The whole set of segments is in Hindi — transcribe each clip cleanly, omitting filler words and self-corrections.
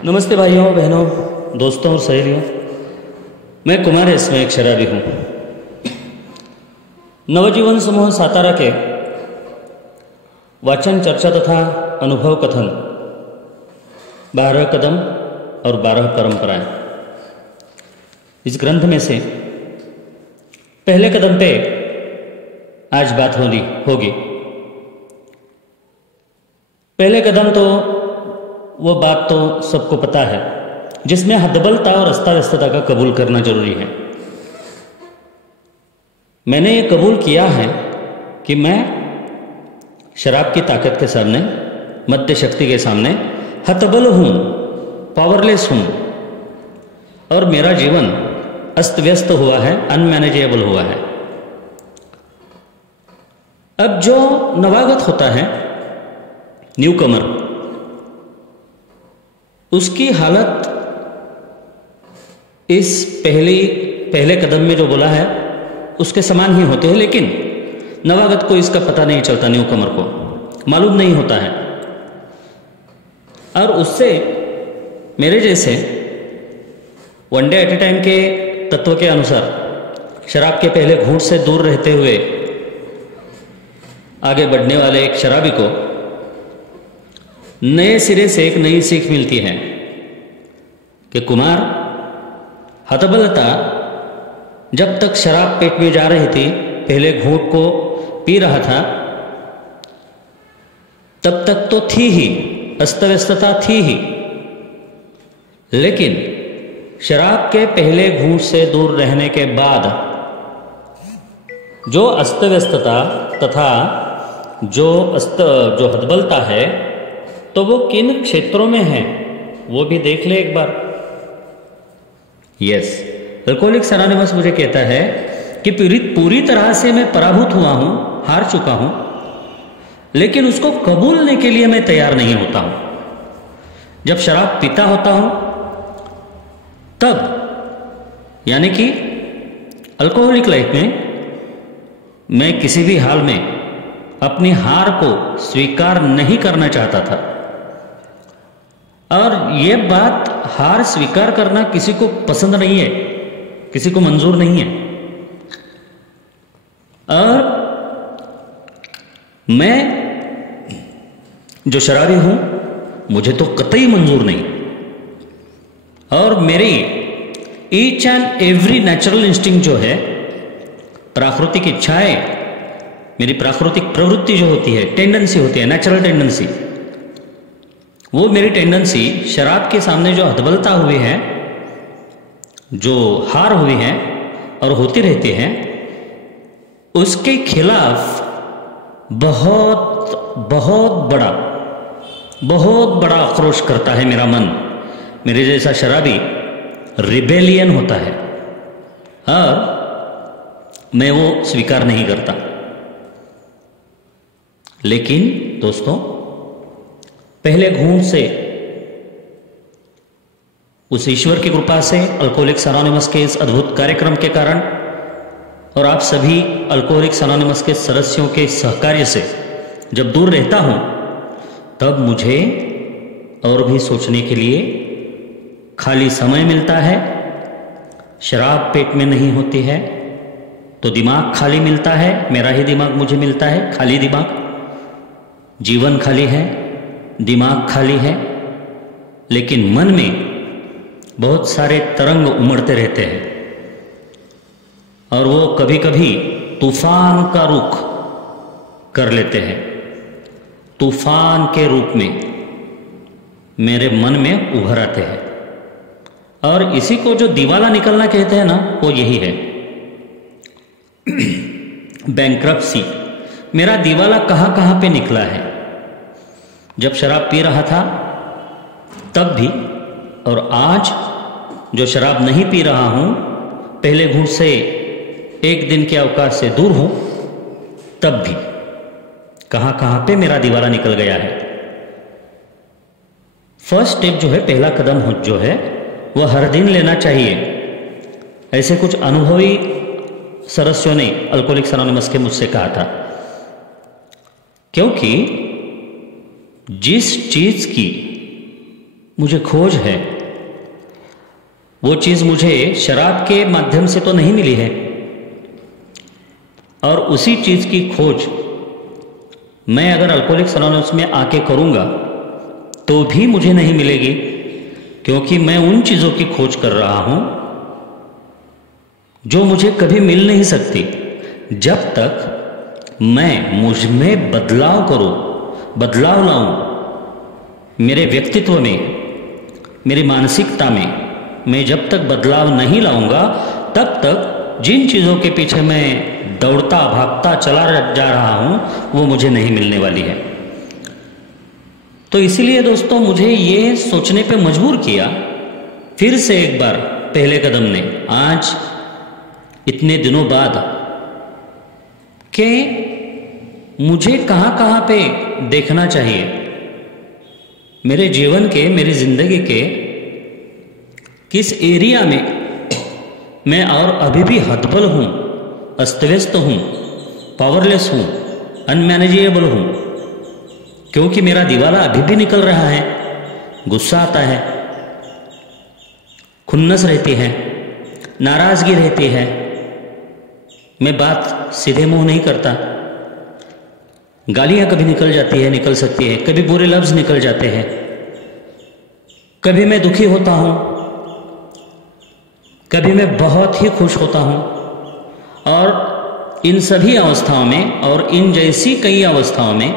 नमस्ते भाइयों बहनों दोस्तों और सहेलियों। मैं कुमार इसमें एक शराबी हूँ। नवजीवन समूह सातारा के वाचन चर्चा तथा अनुभव कथन 12 कदम और 12 परंपराएं, इस ग्रंथ में से पहले कदम पे आज बात होगी। पहले कदम तो वो बात तो सबको पता है, जिसमें हतबलता और अस्ताव्यस्तता का कबूल करना जरूरी है। मैंने ये कबूल किया है कि मैं शराब की ताकत के सामने, मद्य शक्ति के सामने हतबल हूं, पावरलेस हूं, और मेरा जीवन अस्त व्यस्त हुआ है, अनमैनेजेबल हुआ है। अब जो नवागत होता है, न्यू कमर, उसकी हालत इस पहले कदम में जो बोला है उसके समान ही होते हैं, लेकिन नवागत को इसका पता नहीं चलता, न्यू कमर को मालूम नहीं होता है। और उससे मेरे जैसे one day at a time के तत्व के अनुसार शराब के पहले घूंट से दूर रहते हुए आगे बढ़ने वाले एक शराबी को नए सिरे से एक नई सीख मिलती है कि कुमार, हतबलता जब तक शराब पेट में जा रही थी, पहले घूंट को पी रहा था, तब तक तो थी ही, अस्तव्यस्तता थी ही, लेकिन शराब के पहले घूंट से दूर रहने के बाद जो अस्तव्यस्तता तथा जो हतबलता है, तो वो किन क्षेत्रों में है वो भी देख ले एक बार। यस, अल्कोहलिक्स एनोनिमस मुझे कहता है कि पूरी तरह से मैं पराभूत हुआ हूं, हार चुका हूं, लेकिन उसको कबूलने के लिए मैं तैयार नहीं होता हूं। जब शराब पीता होता हूं तब, यानी कि अल्कोहलिक लाइफ में मैं किसी भी हाल में अपनी हार को स्वीकार नहीं करना चाहता था। और ये बात, हार स्वीकार करना किसी को पसंद नहीं है, किसी को मंजूर नहीं है। और मैं जो शराबी हूं, मुझे तो कतई मंजूर नहीं। और मेरी each and every natural instinct जो है, प्राकृतिक इच्छाएं, मेरी प्राकृतिक प्रवृत्ति जो होती है, टेंडेंसी होती है, नेचुरल टेंडेंसी, वो मेरी टेंडेंसी शराब के सामने जो हतबलता हुई है, जो हार हुई है और होती रहती है, उसके खिलाफ बहुत बड़ा आक्रोश करता है मेरा मन। मेरे जैसा शराबी रिबेलियन होता है और मैं वो स्वीकार नहीं करता। लेकिन दोस्तों, पहले घूंट से, उस ईश्वर की कृपा से, अल्कोहलिक्स एनोनिमस के इस अद्भुत कार्यक्रम के कारण और आप सभी अल्कोहलिक्स एनोनिमस के सदस्यों के सहकार्य से जब दूर रहता हूं, तब मुझे और भी सोचने के लिए खाली समय मिलता है। शराब पेट में नहीं होती है तो दिमाग खाली मिलता है, मेरा ही दिमाग मुझे मिलता है, खाली दिमाग। जीवन खाली है, दिमाग खाली है, लेकिन मन में बहुत सारे तरंग उमड़ते रहते हैं और वो कभी कभी तूफान का रुख कर लेते हैं। तूफान के रूप में मेरे मन में उभर आते हैं, और इसी को जो दिवाला निकलना कहते हैं ना, वो यही है, बैंक्रप्सी। मेरा दिवाला कहां कहां पे निकला है। जब शराब पी रहा था तब भी, और आज जो शराब नहीं पी रहा हूं, पहले घूंट से एक दिन के अवकाश से दूर हूं, तब भी कहां कहां पे मेरा दिवाला निकल गया है। फर्स्ट स्टेप जो है, पहला कदम जो है, वह हर दिन लेना चाहिए। ऐसे कुछ अनुभवी सदस्यों ने अल्कोहलिक्स एनोनिमस के मुझसे कहा था, क्योंकि जिस चीज की मुझे खोज है, वो चीज़ मुझे शराब के माध्यम से तो नहीं मिली है, और उसी चीज़ की खोज मैं अगर अल्कोहलिक्स एनोनिमस में आके करूँगा तो भी मुझे नहीं मिलेगी, क्योंकि मैं उन चीज़ों की खोज कर रहा हूँ जो मुझे कभी मिल नहीं सकती जब तक मैं मुझ में बदलाव करूँ, बदलाव लाऊं। मेरे व्यक्तित्व में, मेरी मानसिकता में मैं जब तक बदलाव नहीं लाऊंगा तब तक जिन चीज़ों के पीछे मैं दौड़ता भागता चला जा रहा हूं वो मुझे नहीं मिलने वाली है। तो इसीलिए दोस्तों मुझे ये सोचने पे मजबूर किया फिर से एक बार पहले कदम ने, आज इतने दिनों बाद, कि मुझे कहाँ कहाँ पे देखना चाहिए मेरे जीवन के, मेरी जिंदगी के किस एरिया में मैं और अभी भी हतबल हूँ, अस्तव्यस्त हूँ, पावरलेस हूँ, अनमैनेजेबल हूँ, क्योंकि मेरा दिवाला अभी भी निकल रहा है, गुस्सा आता है, खुन्नस रहती है, नाराजगी रहती है, मैं बात सीधे मुंह नहीं करता, गालियाँ कभी निकल जाती है, निकल सकती है, कभी बुरे लफ्ज़ निकल जाते हैं, कभी मैं दुखी होता हूँ, कभी मैं बहुत ही खुश होता हूँ। और इन सभी अवस्थाओं में और इन जैसी कई अवस्थाओं में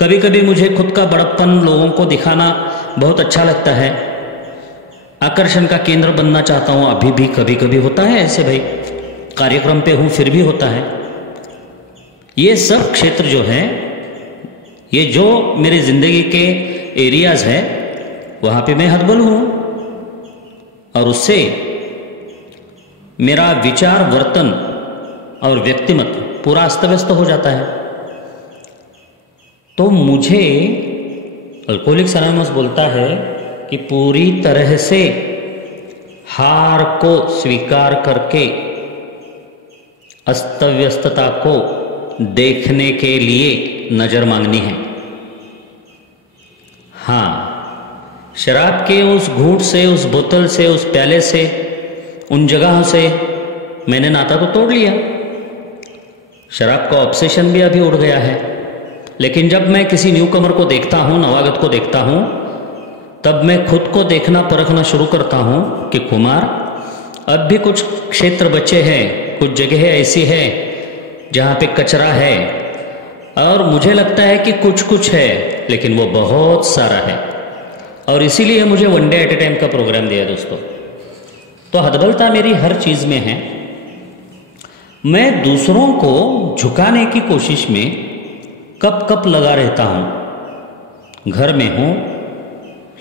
कभी कभी मुझे खुद का बड़प्पन लोगों को दिखाना बहुत अच्छा लगता है, आकर्षण का केंद्र बनना चाहता हूँ, अभी भी कभी कभी होता है ऐसे भाई, कार्यक्रम पे हूँ फिर भी होता है। ये सब क्षेत्र जो है, ये जो मेरी ज़िंदगी के एरियाज़ है, वहाँ पे मैं हतबल हूँ और उससे मेरा विचार, वर्तन और व्यक्तिमत्व पूरा अस्त व्यस्त हो जाता है। तो मुझे अल्कोहलिक्स एनोनिमस बोलता है कि पूरी तरह से हार को स्वीकार करके अस्तव्यस्तता को देखने के लिए नज़र मांगनी है। हाँ, शराब के उस घूंट से, उस बोतल से, उस प्याले से, उन जगहों से मैंने नाता तो तोड़ लिया, शराब का ऑब्सेशन भी अभी उड़ गया है। लेकिन जब मैं किसी न्यू कमर को देखता हूँ, नवागत को देखता हूँ, तब मैं खुद को देखना परखना शुरू करता हूँ कि कुमार, अब भी कुछ क्षेत्र बचे हैं, कुछ जगह ऐसी है जहाँ पे कचरा है, और मुझे लगता है कि कुछ कुछ है लेकिन वो बहुत सारा है। और इसीलिए मुझे one day at a time का प्रोग्राम दिया दोस्तों। तो हतबलता मेरी हर चीज़ में है। मैं दूसरों को झुकाने की कोशिश में कब कब लगा रहता हूँ, घर में हो,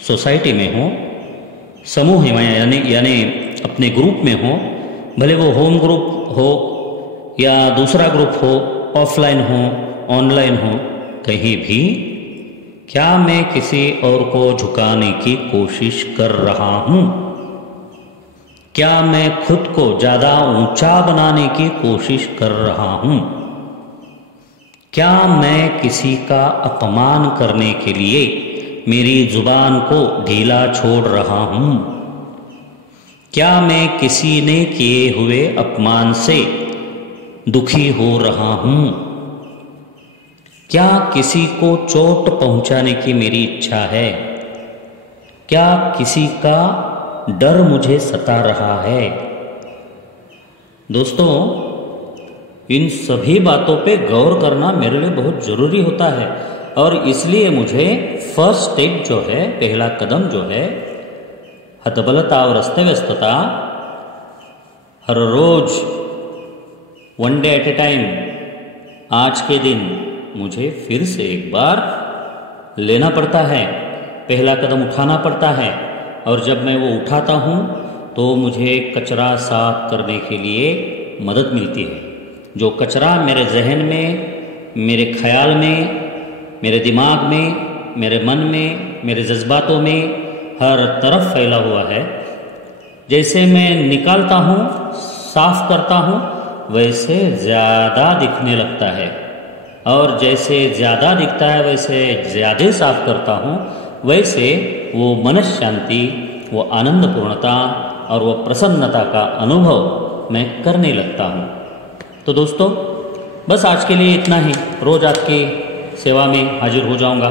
सोसाइटी में हो, समूह में यानी अपने ग्रुप में हो, भले वो होम ग्रुप हो या दूसरा ग्रुप हो, ऑफलाइन हो, ऑनलाइन हो, कहीं भी क्या मैं किसी और को झुकाने की कोशिश कर रहा हूँ? क्या मैं खुद को ज़्यादा ऊंचा बनाने की कोशिश कर रहा हूँ? क्या मैं किसी का अपमान करने के लिए मेरी जुबान को ढीला छोड़ रहा हूँ? क्या मैं किसी ने किए हुए अपमान से दुखी हो रहा हूँ? क्या किसी को चोट पहुँचाने की मेरी इच्छा है? क्या किसी का डर मुझे सता रहा है? दोस्तों, इन सभी बातों पे गौर करना मेरे लिए बहुत ज़रूरी होता है, और इसलिए मुझे फर्स्ट स्टेप जो है, पहला कदम जो है, हतबलता और अस्तव्यस्तता, हर रोज one day at a time, आज के दिन मुझे फिर से एक बार लेना पड़ता है, पहला कदम उठाना पड़ता है। और जब मैं वो उठाता हूँ तो मुझे कचरा साफ करने के लिए मदद मिलती है। जो कचरा मेरे जहन में, मेरे ख्याल में, मेरे दिमाग में, मेरे मन में, मेरे जज्बातों में हर तरफ फैला हुआ है, जैसे मैं निकालता हूँ, साफ करता हूँ, वैसे ज़्यादा दिखने लगता है। और जैसे ज़्यादा दिखता है वैसे ज़्यादा साफ करता हूँ, वैसे वो मनस शांति, वो आनंद पूर्णता और वो प्रसन्नता का अनुभव मैं करने लगता हूँ। तो दोस्तों, बस आज के लिए इतना ही। रोज़ आपकी सेवा में हाजिर हो जाऊँगा।